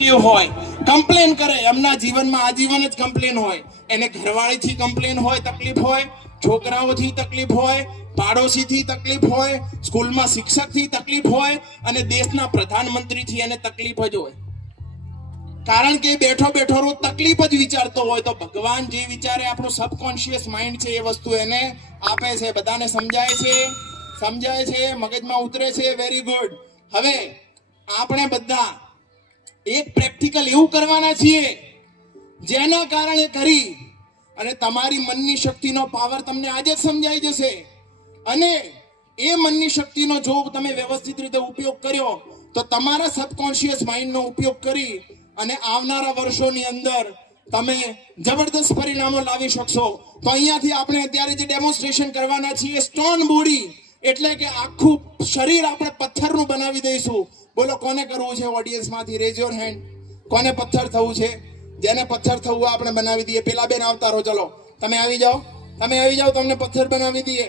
હોય કમ્પ્લેન કરે, એમના જીવનમાં આજીવન જ કમ્પ્લેન હોય. એને ઘરવાળીથી કમ્પ્લેન હોય, તકલીફ હોય, છોકરાઓથી તકલીફ હોય, પાડોશીથી તકલીફ હોય, સ્કૂલમાં શિક્ષકથી તકલીફ હોય, અને દેશના પ્રધાનમંત્રીથી એને તકલીફ જ હોય. કારણ કે બેઠો બેઠો રોજ તકલીફ જ વિચારતો હોય, તો ભગવાન જે વિચારે, આપણું સબકોન્શિયસ માઇન્ડ છે એ વસ્તુ એને આપે છે, બધાને સમજાય છે સમજાય છે, મગજમાં ઉતરે છે વેરી ગુડ હવે, આપણે બધા એક પ્રેક્ટિકલ એવું કરવાના છીએ, જેના કારણે કરી અને તમારી મનની શક્તિનો પાવર તમને આજે જ સમજાઈ જશે. અને એ મનની શક્તિનો જો તમે વ્યવસ્થિત રીતે ઉપયોગ કર્યો, તો તમારા સબકોન્શિયસ માઇન્ડનો ઉપયોગ કરી અને આવનારા વર્ષોની અંદર તમે જબરદસ્ત પરિણામો લાવી શકશો. તો અહીંયાથી આપણે અત્યારે જે ડેમોન્સ્ટ્રેશન કરવાના છીએ સ્ટોન બોડી એટલે કે આખું શરીર આપણે પથ્થરનું બનાવી દઈશું. બોલો, કોને કરવું છે ઓડિયન્સમાંથી રેઝ યોર હેન્ડ કોને પથ્થર થવું છે? જેને પથ્થર થવું આપણે બનાવી દઈએ. પેલા બેન આવતા રહો ચલો. તમે આવી જાઓ. તમે આવી જાઓ, તમને પથ્થર બનાવી દઈએ.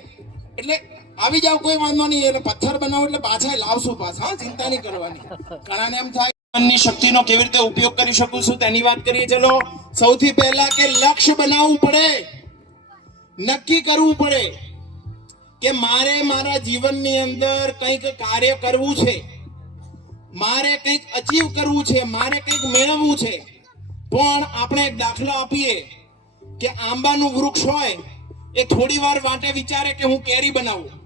એટલે આવી જાઓ, કોઈ વાંધો નહીં. એટલે પથ્થર બનાવો એટલે પાછા લાવશું પાછા. ચિંતા નહીં કરવાની. ઘણાને એમ થાય મનની શક્તિનો કેવી રીતે ઉપયોગ કરી શકું છું તેની વાત કરીએ. ચલો, સૌથી પહેલા કે લક્ષ્ય બનાવવું પડે. નક્કી કરવું પડે. કે મારે મારા જીવનની અંદર કંઈક કાર્ય કરવું છે. મારે કંઈક અચીવ કરવું છે, મારે કંઈક મેળવવું છે. પણ આપણે એક દાખલો આપીએ કે આંબાનું વૃક્ષ હોય, એ થોડી વાર વાટે વિચારે કે હું કેરી બનાવું.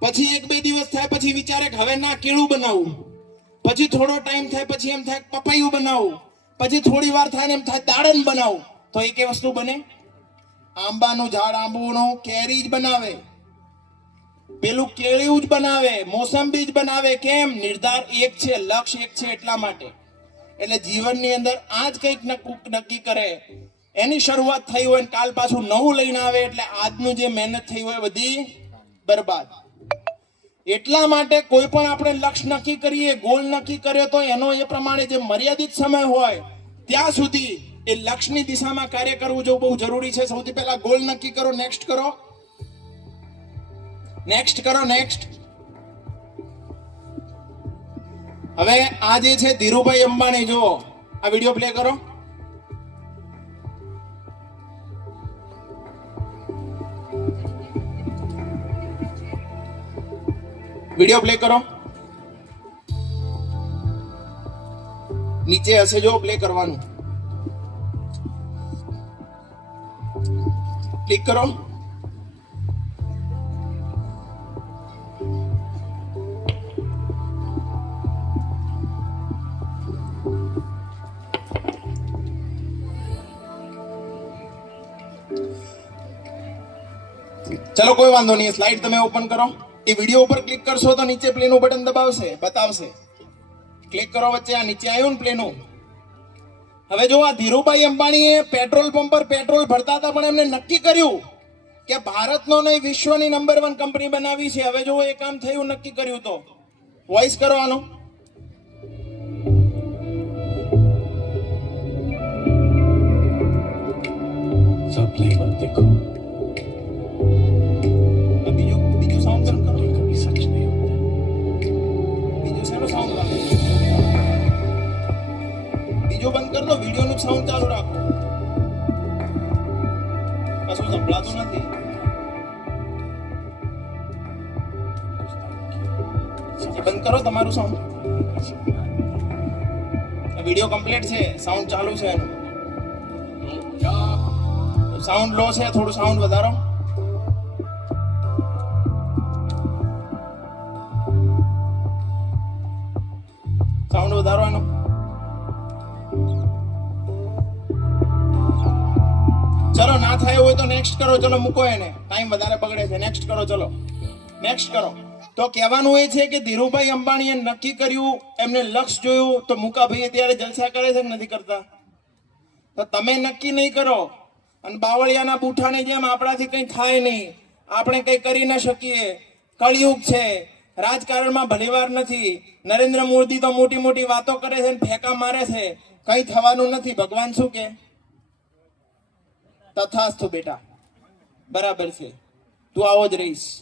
પછી એક બે દિવસ થાય પછી વિચારે કે હવે ના કેળું બનાવું. પછી થોડો ટાઈમ થાય પછી એમ થાય પપૈયું બનાવું. પછી થોડી વાર થાય ને એમ થાય દાડમ બનાવું. તો એ વસ્તુ બને. આંબાનું ઝાડ આંબુનું કેરી જ બનાવે. પેલું કેળિયું જ બનાવે, મોસંબી જ બનાવે, કેમ? નિર્ધાર એક છે લક્ષ્ય એક છે એટલા માટે. એટલે જીવનની અંદર આજ કંઈક નક્કુ- કરે. એની શરૂઆત થઈ હોય કાલ પાછું નવું લઈને આવે એટલે આજનું જે મહેનત થઈ હોય બધી બરબાદ. એટલા માટે કોઈ પણ આપણે લક્ષ્ય નક્કી કરીએ, ગોલ નક્કી કર્યો તો એનો એ પ્રમાણે જે મર્યાદિત સમય હોય, ત્યાં સુધી એ લક્ષ્યની દિશામાં કાર્ય કરવું જો બહુ જરૂરી છે, સૌથી પહેલા ગોલ નક્કી કરો, નેક્સ્ટ કરો. નેક્સ્ટ કરો નેક્સ્ટ હવે આ જે છે, ધીરુભાઈ અંબાણી, જુઓ. આ વીડિયો પ્લે કરો. વીડિયો પ્લે કરો. નીચે હશે જો પ્લે કરવાનું. ક્લિક કરો. ચલો, કોઈ વાંધો નહીં. સ્લાઇડ તમે ઓપન કરો. એ વીડિયો ઉપર ક્લિક કરશો તો નીચે પ્લેનું બટન દબાવશે. બતાવશે. ક્લિક કરો વચ્ચે, આ નીચે આવ્યું ને પ્લેનું હવે જો આ ધીરુભાઈ અંબાણીએ પેટ્રોલ પંપ પર પેટ્રોલ ભરતા હતા, પણ એમને નક્કી કર્યું કે ભારતનો નહીં, વિશ્વની નંબર વન કંપની બનાવી છે. હવે જો એ કામ થયું, નક્કી કર્યું તો. વોઇસ કરો આનું સપ્લિમેન્ટ દેખો સાઉન્ડ ચાલુ રાખો કશું સંભળાતું નથી. બંધ કરો તમારું સાઉન્ડ વીડિયો કમ્પ્લીટ છે સાઉન્ડ ચાલુ છે એનું. સાઉન્ડ લો છે, થોડું સાઉન્ડ વધારો. સાઉન્ડ વધારો એનો. થાય હોય તો નેક્સ્ટ કરો, ચલો, મૂકો એને. ટાઈમ વધારે બગડે છે. નેક્સ્ટ કરો, ચલો. નેક્સ્ટ કરો. તો કહેવાનું એ છે કે ધીરુભાઈ અંબાણીએ નક્કી કર્યું, એમને લક્ષ જોયું, તો મુકાભાઈ અત્યારે જલસા કરે છે નથી કરતા? તો તમે નક્કી નહીં કરો. અને બાવળિયાના બૂઠાની જેમ આપણાથી કંઈ થાય નહીં, આપણે કંઈ કરી ન શકીએ. કળિયુગ છે. રાજકારણમાં ભલીવાર નથી. નરેન્દ્ર મોદી તો મોટી મોટી વાતો કરે છે ફેંકા મારે છે. કંઈ થવાનું નથી. ભગવાન શું કે તથાસ્તુ બેટા. બરાબર છે. તું આવો જ રહીશ.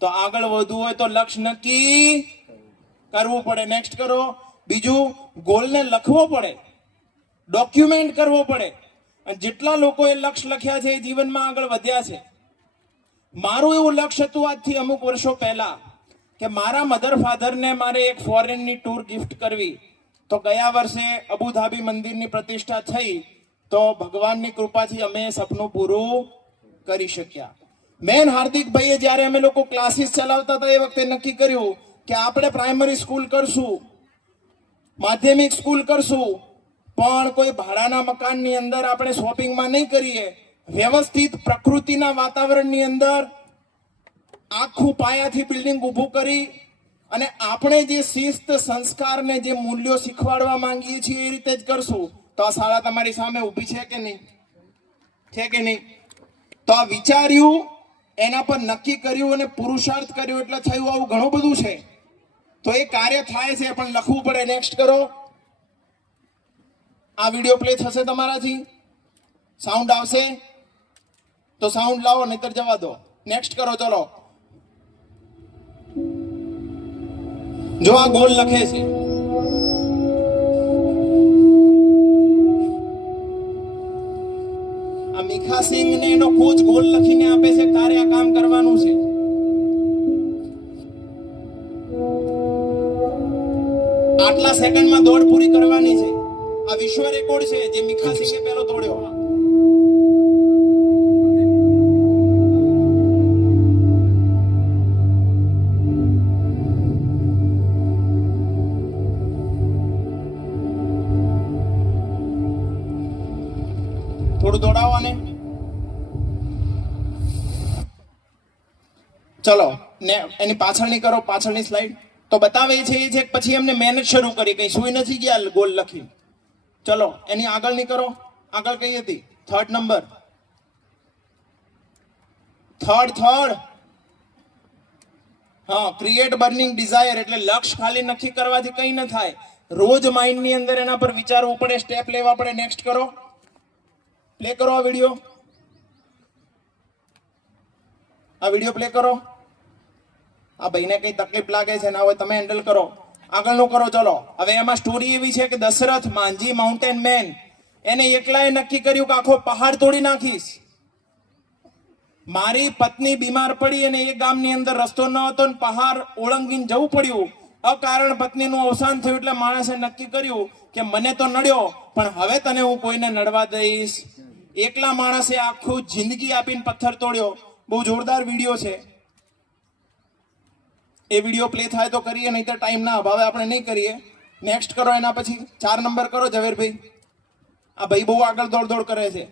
તો આગળ વધવું હોય તો લક્ષ્ય નક્કી કરવું પડે. નેક્સ્ટ કરો. બીજું, ગોલને લખવો પડે. ડોક્યુમેન્ટ કરવો પડે. અને જેટલા લોકોએ લક્ષ્ય લખ્યા છે એ જીવનમાં આગળ વધ્યા છે. મારું એવું લક્ષ્ય હતું આજથી અમુક વર્ષો પહેલા કે મારા મધર ફાધરને મારે એક ફોરેનની ટૂર ગિફ્ટ કરવી. તો ગયા વર્ષે અબુધાબી મંદિરની પ્રતિષ્ઠા થઈ. તો ભગવાનની કૃપાથી અમે સપનું પૂરું કરી શક્યા. મેન હાર્દિકભાઈએ જ્યારે અમે લોકો ક્લાસીસ ચલાવતા હતા એ વખતે નક્કી કર્યું કે આપણે પ્રાઇમરી સ્કૂલ કરશું, માધ્યમિક સ્કૂલ કરશું, પણ કોઈ ભાડાના મકાનની અંદર આપણે શોપિંગમાં નહીં કરીએ. વ્યવસ્થિત પ્રકૃતિના વાતાવરણની અંદર આખું પાયાથી બિલ્ડિંગ ઊભું કરી અને આપણે જે શિસ્ત સંસ્કારને જે મૂલ્યો શીખવાડવા માંગીએ છીએ એ રીતે જ કરશું. તો આ શાળા તમારી સામે ઊભી છે કે નહીં? છે કે નહીં? તો આ વિચાર્યું, એના પર નક્કી કર્યું અને પુરુષાર્થ કર્યો એટલે થયું આવું ઘણું બધું છે. તો એ કાર્ય થાય છે, પણ લખવું પડે. નેક્સ્ટ કરો. આ વીડિયો પ્લે થશે તમારાથી. સાઉન્ડ આવશે. તો સાઉન્ડ લાવો, નહીતર જવા દો. નેક્સ્ટ કરો, ચલો. જો આ ગોલ લખે છે. મિખા સિંહ ને એનો કોચ ગોલ લખીને આપે છે, તારે આ કામ કરવાનું છે. આટલા સેકન્ડમાં દોડ પૂરી કરવાની છે. આ વિશ્વ રેકોર્ડ છે, જે મિખા સિંહે પહેલો તોડ્યો. ચલો, ને એની પાછળની કરો, પાછળની સ્લાઇડ તો બતાવે છે એ છે પછી એમને મહેનત શરૂ કરી, કઈ સુઈ નથી ગયા, ગોલ લખી. ચલો, એની આગળની કરો. આગળ કઈ હતી? થર્ડ નંબર થર્ડ થર્ડ હા ક્રિએટ બર્નિંગ ડિઝાયર એટલે લક્ષ્ય ખાલી નક્કી કરવાથી કંઈ ન થાય. રોજ માઇન્ડની અંદર એના પર વિચારવું પડે સ્ટેપ લેવા પડે નેક્સ્ટ કરો. પ્લે કરો આ વીડિયો આ વીડિયો પ્લે કરો. આ ભાઈને કઈ તકલીફ લાગે છે ના હોય, તમે હેન્ડલ કરો. આગળનું કરો, ચલો. હવે એમાં સ્ટોરી એવી છે કે દશરથ માંજી માઉન્ટેન મેન એને એકલાએ નક્કી કર્યું કે આખો પહાડ તોડી નાખીશ. મારી પત્ની બીમાર પડી અને એ ગામની અંદર રસ્તો ન હતો ને પહાડ ઓળંગીને જવું પડ્યું. અકારણ પત્નીનું અવસાન થયું એટલે માણસે નક્કી કર્યું કે મને તો નડ્યો, પણ હવે તને હું કોઈને નડવા દઈશ. એકલા માણસે આખું જિંદગી આપીને પથ્થર તોડ્યો. બહુ જોરદાર વીડિયો છે. એ વીડિયો પ્લે થાય તો કરીએ નહીં તો ટાઈમના અભાવે આપણે નહીં કરીએ. નેક્સ્ટ કરો એના પછી ચાર નંબર કરો, ઝવેરભાઈ. આ ભાઈ બહુ આગળ દોડ દોડ કરે છે.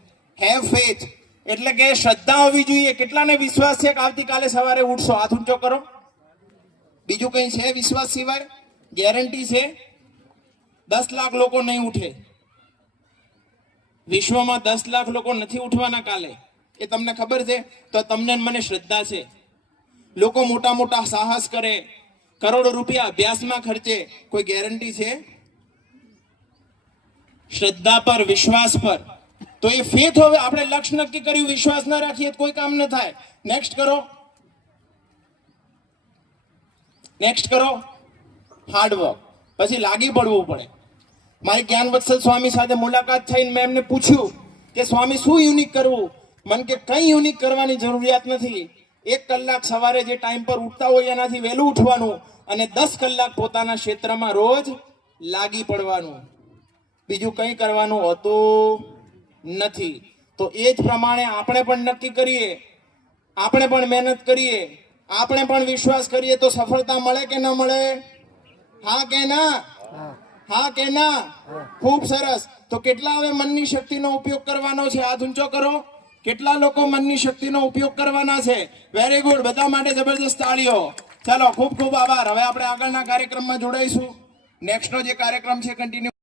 હેવ ફેથ એટલે કે શ્રદ્ધા હોવી જોઈએ. કેટલાને વિશ્વાસ છે કે આવતીકાલે સવારે ઉઠશો? હાથ ઊંચો કરો. બીજું કંઈ છે વિશ્વાસ સિવાય? ગેરંટી છે દસ લાખ લોકો નહીં ઉઠે. વિશ્વમાં દસ લાખ લોકો નથી ઉઠવાના કાલે. એ તમને ખબર છે? તો તમને મને શ્રદ્ધા છે. લોકો મોટા મોટા સાહસ કરે, કરોડો રૂપિયા અભ્યાસમાં ખર્ચે, કોઈ ગેરંટી છે? શ્રદ્ધા પર, વિશ્વાસ પર. તો એ ફેથ હવે આપણે લક્ષ્ય નક્કી કર્યું, વિશ્વાસ ના રાખીએ કોઈ કામ ન થાય. નેક્સ્ટ કરો. નેક્સ્ટ કરો. હાર્ડવર્ક પછી લાગી પડવું પડે. મારી જ્ઞાન વત્સલ સ્વામી સાથે મુલાકાત થઈને મેં એમને પૂછ્યું કે સ્વામી શું યુનિક કરવું? મન કે કંઈ યુનિક કરવાની જરૂરિયાત નથી. એક કલાક સવારે જે ટાઈમ પર ઉઠતા હોય એનાથી વહેલું ઉઠવાનું અને દસ કલાક પોતાના ક્ષેત્રમાં રોજ લાગી પડવાનું. બીજું કંઈ કરવાનું હોતું નથી. તો એ જ પ્રમાણે આપણે પણ નક્કી કરીએ આપણે પણ મહેનત કરીએ આપણે પણ વિશ્વાસ કરીએ તો સફળતા મળે કે ન મળે? હા કે ના? હા કે ના? ખૂબ સરસ. તો કેટલા હવે મનની શક્તિનો ઉપયોગ કરવાનો છે? હાથ ઊંચો કરો. કેટલા લોકો મનની શક્તિનો ઉપયોગ કરવાના છે? વેરી ગુડ બધા માટે જબરજસ્ત તાળીઓ. ચાલો, ખૂબ ખૂબ આભાર. હવે આપણે આગળના કાર્યક્રમમાં જોડાઈશું. નેક્સ્ટનો જે કાર્યક્રમ છે કન્ટિન્યુ